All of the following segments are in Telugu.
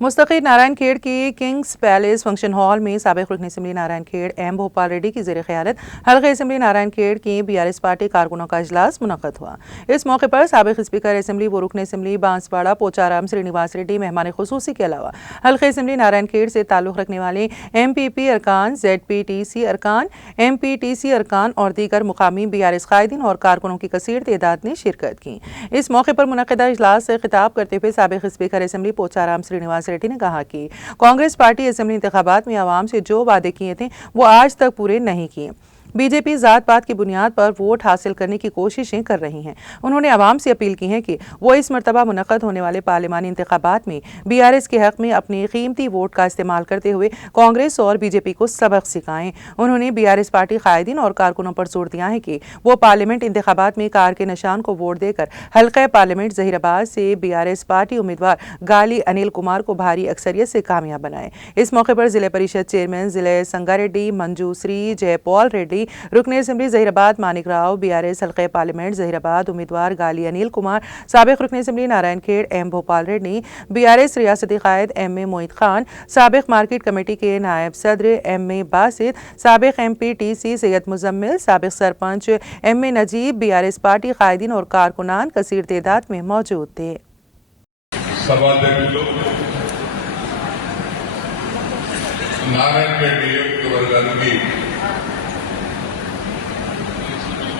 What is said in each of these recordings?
मुस्तकीर नारायण खेड़ के किंग्स पैलेस फंक्शन हॉल में साबिक रुकन assembly Narayankhed M Bhopal Reddy की ज़ेर क़यादत हल्क़े असम्बली नारायण खेड़ की BRS पार्टी कारकुनों का इजलास मुनक़्क़द हुआ। इस मौके पर साबिक स्पीकर असम्बली व रुकन असम्बली बांसवाड़ा पोचाराम श्रीनिवास रेड्डी मेहमान खुसूसी के अलावा हल्क़े असम्बली नारायण खेड़ से ताल्लुक़ रखने वाले MPP अरकान, ZPTC अरकान, MPTC अरकान और दीगर मुकामी BRS कायदीन और कारकुनों की कसीर तादाद ने शिरकत की। इस मौके पर मुनक़्क़दा इजलास से खिताब करते हुए साबिक स्पीकर असम्बली पोचाराम श्रीनिवास रेड्डी ने कहा कि कांग्रेस पार्टी असेंबली इंतखाबात में आवाम से जो वादे किए थे वो आज तक पूरे नहीं किए। बीजेपी जात पात की बुनियाद पर वोट हासिल करने की कोशिशें कर रही हैं। उन्होंने आवाम से अपील की है कि वो इस मरतबा मुनक़्क़द होने वाले पार्लिमानी इंतखाबात में BRS के हक़ में अपने कीमती वोट का इस्तेमाल करते हुए कांग्रेस और बीजेपी को सबक सिखाएं। उन्होंने BRS पार्टी कायदीन और कारकुनों पर जोर दिया है कि वो पार्लियामेंट इंतखाबात में कार के निशान को वोट देकर हल्का पार्लियामेंट ज़हीराबाद से BRS पार्टी उम्मीदवार गाली अनिल कुमार को भारी अक्सरियत से कामयाब बनाए। इस मौके पर जिले परिषद चेयरमैन जिले संगारेड्डी, मंजूश्री, जयपॉल रेड्डी, रुकन असम्बली ज़हीराबाद मानिक राव, BRS हल्क़े पार्लियामेंट ज़हीराबाद उम्मीदवार गाली अनिल कुमार, साबिक रुकन assembly Narayankhed M Bhopal Reddy, BRS रियासती कायद MA मोहित खान, साबिक मार्केट कमेटी के नायब सदर MA बासित, साबिक MPTC सैयद मुजम्मिल, साबिक sarpanch MA Najeeb, BRS party कायदीन और कारकुनान कसीर तादाद में मौजूद थे।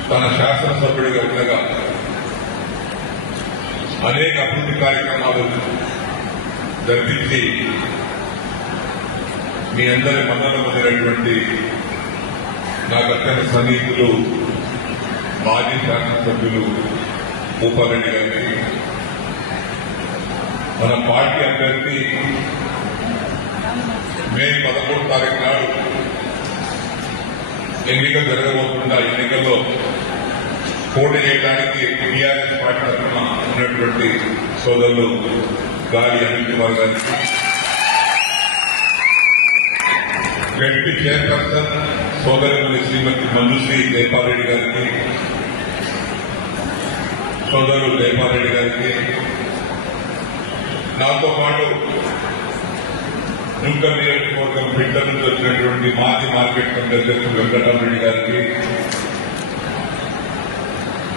తన శాసనసభ్యుడిగా ఉండగా అనేక అభివృద్ధి కార్యక్రమాలు జరిపించి మీ అందరి మన్నన పొందినటువంటి నాకు అత్యంత సన్నిహితులు మాజీ శాసనసభ్యులు భూపాలరెడ్డి గారికి, మన పార్టీ అభ్యర్థి మే 11 తారీఖు నాడు ఎన్నికలు జరగబోతున్న ఎన్నికల్లో పోటీ చేయడానికి BRS పార్టీ తరఫున ఉన్నటువంటి సోదరులు గాలి అనిల్ కుమార్ గారికి, జడ్పీ చైర్పర్సన్ సోదరులు శ్రీమతి మంజుశ్రీ జయపాల్ రెడ్డి గారికి, సోదరులు జయపాల్ రెడ్డి గారికి, నాతో పాటు న్యూకల్ నియోజకవర్గం బిడ్డల నుంచి వచ్చినటువంటి మాజీ మార్కెట్ కమిటీ అధ్యక్షులు వెంకటరామరెడ్డి గారికి,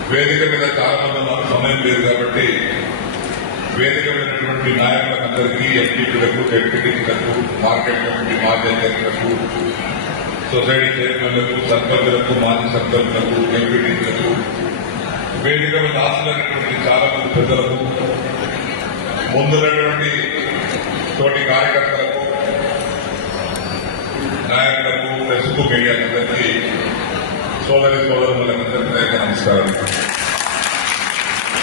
వేదిక మీద చాలా మంది మాకు సమయం లేదు కాబట్టి వేదిక మీదటువంటి నాయకులందరికీ, ఎంపీలకు, డిప్యూటీలకు, మార్కెట్ కమిటీ మాజీ అధ్యక్షులకు, సొసైటీ చైర్మన్లకు, సర్పంచులకు, మాజీ సర్పంచులకు, ఎంపీటీలకు, వేదిక మీద ఆశలైనటువంటి చాలా మంది ప్రజలకు, ముందున్నటువంటి తోటి కార్యకర్తలకు, నాయకులకు, ప్రెస్కు, మీడియాలందరికీ సోదరులందరికీ నమస్కారం.